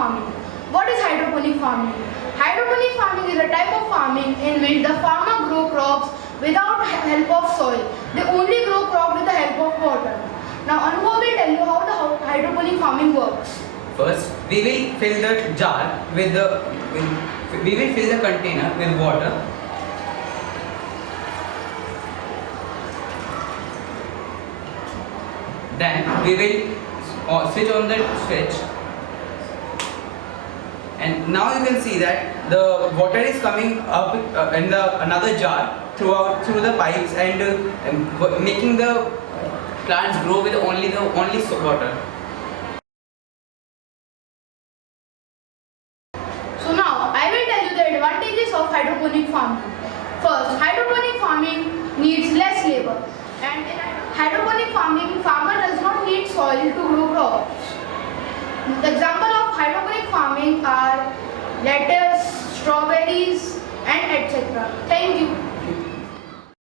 farming. What is hydroponic farming? Hydroponic farming is a type of farming in which the farmer grows crops without help of soil. They only grow crops with the help of water. Now Anubhav will tell you how the hydroponic farming works. First, we will fill the jar with we will fill the container with water. Then we will switch on the switch, and now you can see that the water is coming up in the another jar through the pipes and making the plants grow with only water. So now I will tell you the advantages of hydroponic farming. First, hydroponic farming needs less labor, and in hydroponic farming, farmer does not need soil to grow crops. The example of hydroponic farming are lettuce, strawberries, and etc. Thank you.